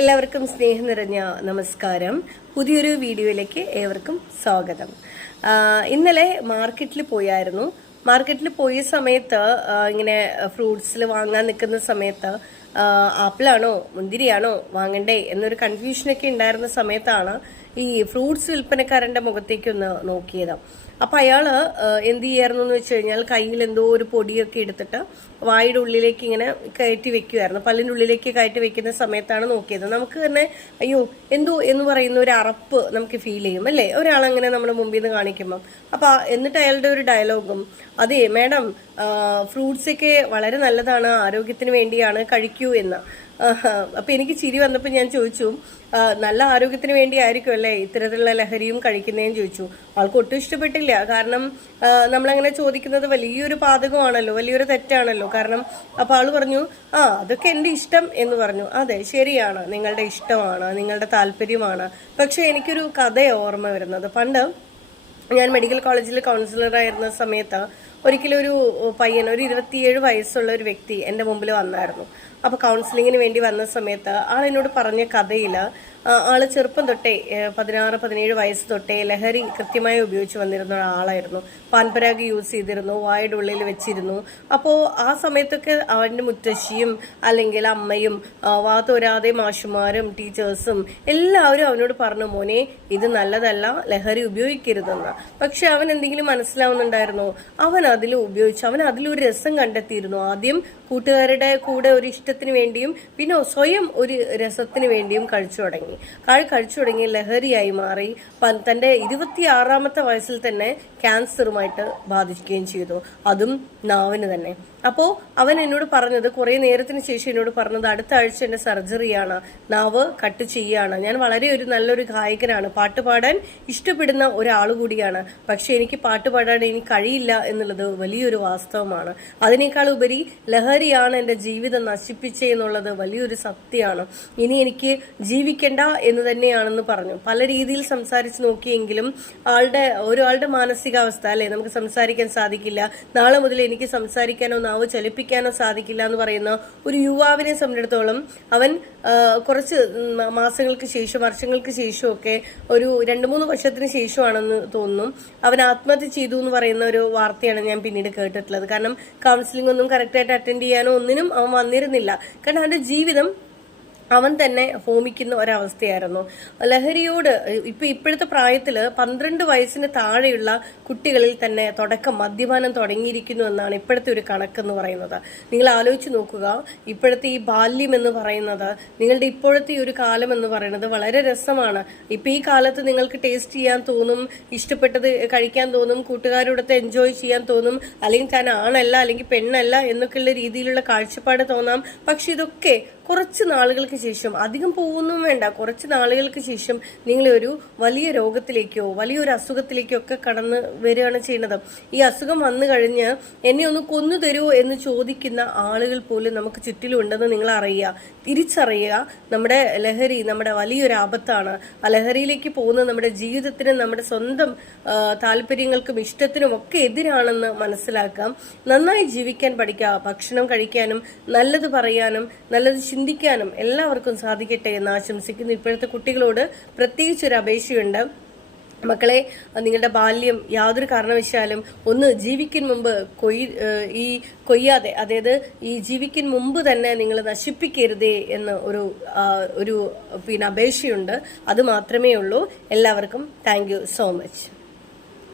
എല്ലാവർക്കും സ്നേഹം നിറഞ്ഞ നമസ്കാരം. പുതിയൊരു വീഡിയോയിലേക്ക് ഏവർക്കും സ്വാഗതം. ഇന്നലെ മാർക്കറ്റിൽ പോയായിരുന്നു. മാർക്കറ്റിൽ പോയ സമയത്ത് ഇങ്ങനെ ഫ്രൂട്ട്സിൽ വാങ്ങാൻ നിൽക്കുന്ന സമയത്ത് ആപ്പിളാണോ മുന്തിരിയാണോ വാങ്ങണ്ടേ എന്നൊരു കൺഫ്യൂഷനൊക്കെ ഉണ്ടായിരുന്ന സമയത്താണ് ഈ ഫ്രൂട്ട്സ് വിൽപ്പനക്കാരന്റെ മുഖത്തേക്ക് ഒന്ന് നോക്കിയത്. അപ്പൊ അയാൾ എന്ത് ചെയ്യായിരുന്നു എന്ന് വെച്ച് കഴിഞ്ഞാൽ കയ്യിൽ എന്തോ ഒരു പൊടിയൊക്കെ എടുത്തിട്ട് വായുടെ ഉള്ളിലേക്ക് ഇങ്ങനെ കയറ്റി വെക്കുമായിരുന്നു പല്ലിന്റെ ഉള്ളിലേക്ക് കയറ്റി വെക്കുന്ന സമയത്താണ് നോക്കിയത്. നമുക്ക് തന്നെ അയ്യോ എന്തോ എന്ന് പറയുന്ന ഒരു അറപ്പ് നമുക്ക് ഫീൽ ചെയ്യും അല്ലേ? ഒരാളങ്ങനെ നമ്മുടെ മുമ്പിൽ നിന്ന് കാണിക്കുമ്പം. അപ്പൊ എന്നിട്ട് അയാളുടെ ഒരു ഡയലോഗും അതെ മാഡം ഫ്രൂട്ട്സൊക്കെ വളരെ നല്ലതാണ് ആരോഗ്യത്തിന് വേണ്ടിയാണ് കഴിക്കൂ എന്ന്. അപ്പോൾ അപ്പൊ എനിക്ക് ചിരി വന്നപ്പോൾ ഞാൻ ചോദിച്ചു നല്ല ആരോഗ്യത്തിന് വേണ്ടി ആയിരിക്കും അല്ലേ ഇത്തരത്തിലുള്ള ലഹരിയും കഴിക്കുന്നതെന്ന് ചോദിച്ചു. ആൾക്ക് ഒട്ടും ഇഷ്ടപ്പെട്ടില്ല. കാരണം നമ്മളങ്ങനെ ചോദിക്കുന്നത് വലിയൊരു പാതകമാണല്ലോ വലിയൊരു തെറ്റാണല്ലോ. കാരണം അപ്പോൾ ആൾ പറഞ്ഞു ആ അതൊക്കെ എന്റെ ഇഷ്ടം എന്ന് പറഞ്ഞു. അതെ ശരിയാണ്. നിങ്ങളുടെ ഇഷ്ടമാണ് നിങ്ങളുടെ താല്പര്യമാണ്. പക്ഷേ എനിക്കൊരു കഥയാണ് ഓർമ്മ വരുന്നത്. പണ്ട് ഞാൻ മെഡിക്കൽ കോളേജിൽ കൗൺസിലർ ആയിരുന്ന സമയത്ത് ഒരിക്കലും ഒരു പയ്യൻ ഒരു ഇരുപത്തിയേഴ് വയസ്സുള്ള ഒരു വ്യക്തി എന്റെ മുമ്പിൽ വന്നായിരുന്നു. അപ്പോൾ കൗൺസിലിങ്ങിന് വേണ്ടി വന്ന സമയത്ത് ആൾ എന്നോട് പറഞ്ഞ കഥയിൽ ആൾ ചെറുപ്പം തൊട്ടേ പതിനാറ് പതിനേഴ് വയസ്സ് തൊട്ടേ ലഹരി കൃത്യമായി ഉപയോഗിച്ച് വന്നിരുന്ന ഒരാളായിരുന്നു. പാൻപരാഗ് യൂസ് ചെയ്തിരുന്നു വായുടെ ഉള്ളിൽ വെച്ചിരുന്നു. അപ്പോൾ ആ സമയത്തൊക്കെ അവന്റെ മുത്തശ്ശിയും അല്ലെങ്കിൽ അമ്മയും വാത്തോരാതെ മാഷുമാരും ടീച്ചേഴ്സും എല്ലാവരും അവനോട് പറഞ്ഞു മോനെ ഇത് നല്ലതല്ല ലഹരി ഉപയോഗിക്കരുതെന്ന്. പക്ഷെ അവൻ എന്തെങ്കിലും മനസ്സിലാവുന്നുണ്ടായിരുന്നോ? അവൻ അതിൽ ഉപയോഗിച്ചു. അവൻ അതിലൊരു രസം കണ്ടെത്തിയിരുന്നു. ആദ്യം കൂട്ടുകാരുടെ കൂടെ ഒരു ഇഷ്ടത്തിന് വേണ്ടിയും പിന്നെ സ്വയം ഒരു രസത്തിന് വേണ്ടിയും കഴിച്ചു തുടങ്ങി. കാഴ് കഴിച്ചു തുടങ്ങി ലഹരിയായി മാറി തന്റെ ഇരുപത്തി ഇരുപത്തിയാറാമത്തെ വയസ്സിൽ തന്നെ ക്യാൻസറുമായിട്ട് ബാധിക്കുകയും ചെയ്തു. അതും നാവിന് തന്നെ. അപ്പോ അവൻ എന്നോട് പറഞ്ഞത് കുറേ നേരത്തിന് ശേഷം എന്നോട് പറഞ്ഞത് അടുത്ത ആഴ്ച എന്റെ സർജറിയാണ് നാവ് കട്ട് ചെയ്യാണ്. ഞാൻ വളരെ ഒരു നല്ലൊരു ഗായകനാണ്. പാട്ട് പാടാൻ ഇഷ്ടപ്പെടുന്ന ഒരാൾ കൂടിയാണ്. പക്ഷെ എനിക്ക് പാട്ട് പാടാൻ ഇനി കഴിയില്ല എന്നുള്ളത് വലിയൊരു വാസ്തവമാണ്. അതിനേക്കാൾ ഉപരി ലഹരിയാണ് എന്റെ ജീവിതം നശിപ്പിച്ചേ എന്നുള്ളത് വലിയൊരു സത്യമാണ്. ഇനി എനിക്ക് ജീവിക്കണ്ട എന്ന് തന്നെയാണെന്ന് പറഞ്ഞു. പല രീതിയിൽ സംസാരിച്ച് നോക്കിയെങ്കിലും ആളുടെ ഒരാളുടെ മാനസികാവസ്ഥ അല്ലെ? നമുക്ക് സംസാരിക്കാൻ സാധിക്കില്ല. നാളെ മുതൽ എനിക്ക് സംസാരിക്കാനോ നാവ് ചലിപ്പിക്കാനോ സാധിക്കില്ല എന്ന് പറയുന്ന ഒരു യുവാവിനെ സംബന്ധിച്ചിടത്തോളം അവൻ കുറച്ച് മാസങ്ങൾക്ക് ശേഷം വർഷങ്ങൾക്ക് ശേഷമൊക്കെ ഒരു രണ്ട് മൂന്ന് വർഷത്തിന് ശേഷമാണെന്ന് തോന്നുന്നു. അവൻ ആത്മഹത്യ ചെയ്തു എന്ന് പറയുന്ന ഒരു വാർത്തയാണ് ഞാൻ പിന്നീട് കേട്ടിട്ടുള്ളത്. കാരണം കൗൺസിലിംഗ് ഒന്നും കറക്റ്റായിട്ട് അറ്റൻഡ് ചെയ്യാനോ ഒന്നിനും അവൻ വന്നിരുന്നില്ല. കാരണം അവന്റെ ജീവിതം അവൻ തന്നെ ഹോമിക്കുന്ന ഒരവസ്ഥയായിരുന്നു. ലഹരിയോട് ഇപ്പൊ ഇപ്പോഴത്തെ പ്രായത്തിൽ പന്ത്രണ്ട് വയസ്സിന് താഴെയുള്ള കുട്ടികളിൽ തന്നെ തുടക്കം മദ്യപാനം തുടങ്ങിയിരിക്കുന്നു എന്നാണ് ഇപ്പോഴത്തെ ഒരു കണക്ക് എന്ന് പറയുന്നത്. നിങ്ങൾ ആലോചിച്ച് നോക്കുക ഇപ്പോഴത്തെ ഈ ബാല്യം എന്ന് പറയുന്നത് നിങ്ങളുടെ ഇപ്പോഴത്തെ ഒരു കാലം എന്ന് പറയുന്നത് വളരെ രസമാണ്. ഇപ്പൊ ഈ കാലത്ത് നിങ്ങൾക്ക് ടേസ്റ്റ് ചെയ്യാൻ തോന്നും ഇഷ്ടപ്പെട്ടത് കഴിക്കാൻ തോന്നും കൂട്ടുകാരോടൊത്ത് എൻജോയ് ചെയ്യാൻ തോന്നും അല്ലെങ്കിൽ താൻ ആണല്ല അല്ലെങ്കിൽ പെണ്ണല്ല എന്നൊക്കെയുള്ള രീതിയിലുള്ള കാഴ്ചപ്പാട് തോന്നാം. പക്ഷെ ഇതൊക്കെ കുറച്ച് നാളുകൾക്ക് ശേഷം അധികം പോകുന്നും വേണ്ട കുറച്ച് നാളുകൾക്ക് ശേഷം നിങ്ങളെ ഒരു വലിയ രോഗത്തിലേക്കോ വലിയൊരു അസുഖത്തിലേക്കോ ഒക്കെ കടന്ന് വരികയാണ് ചെയ്യുന്നത്. ഈ അസുഖം വന്നു കഴിഞ്ഞ് എന്നെ ഒന്ന് കൊന്നു തരുമോ എന്ന് ചോദിക്കുന്ന ആളുകൾ പോലും നമുക്ക് ചുറ്റിലുണ്ടെന്ന് നിങ്ങൾ അറിയുക. തിരിച്ചറിയുക നമ്മുടെ ലഹരി നമ്മുടെ വലിയൊരു ആപത്താണ്. ആ ലഹരിയിലേക്ക് പോകുന്ന നമ്മുടെ ജീവിതത്തിനും നമ്മുടെ സ്വന്തം താല്പര്യങ്ങൾക്കും ഇഷ്ടത്തിനും ഒക്കെ എതിരാണെന്ന് മനസ്സിലാക്കാം. നന്നായി ജീവിക്കാൻ പഠിക്കുക ഭക്ഷണം കഴിക്കാനും നല്ലത് പറയാനും നല്ലത് ചിന്തിക്കാനും എല്ലാവർക്കും സാധിക്കട്ടെ എന്ന് ആശംസിക്കുന്നു. ഇപ്പോഴത്തെ കുട്ടികളോട് പ്രത്യേകിച്ച് ഒരു അപേക്ഷയുണ്ട്. മക്കളെ നിങ്ങളുടെ ബാല്യം യാതൊരു കാരണവശാലും ഒന്ന് ജീവിക്കും മുമ്പ് കൊയ് ഈ കൊയ്യാതെ അതായത് ഈ ജീവിക്കും മുമ്പ് തന്നെ നിങ്ങൾ നശിപ്പിക്കരുതേ എന്ന് ഒരു ഒരു പിന്നെ അപേക്ഷയുണ്ട്. അത് മാത്രമേ ഉള്ളൂ. എല്ലാവർക്കും താങ്ക് സോ മച്ച്.